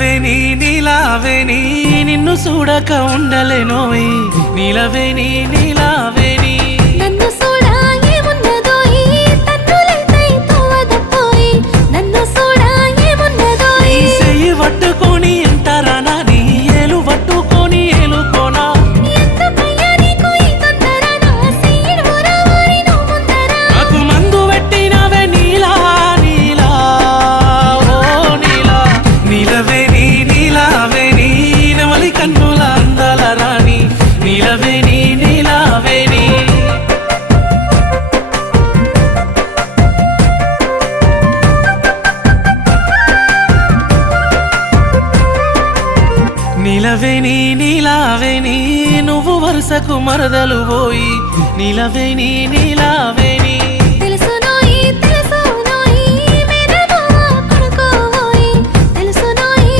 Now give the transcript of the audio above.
నీలవేణి నీలావేణి నిన్ను చూడక ఉండలేనోయ్ నీలవేణి నీలావేణి నన్ను చూడా ఏమున్నదోయ్ తన్నులైతే తోవదపోయ్ నన్ను చూడా ఏమున్నదోయ్ నీ చెయ్యి పట్టుకొని ఎంతరానా నీ ఏలు పట్టుకొని ఏలుకోనా ఎందుకయ్యా నీకు ఈ తొందర నా సీడు ఊరవారి నువ్వు ముందర నాకు మందు పెట్టినవే నీలా నీలా ఓ నీలా నీలవేణి నీలావేణి నెమలి కన్నుల అందాల రాణి నీలవేణి నీలావేణి నీలవేణి నీలావేణి నువ్వు వరుసకు మరదలు పోయి నీలవేణి నీలావేణి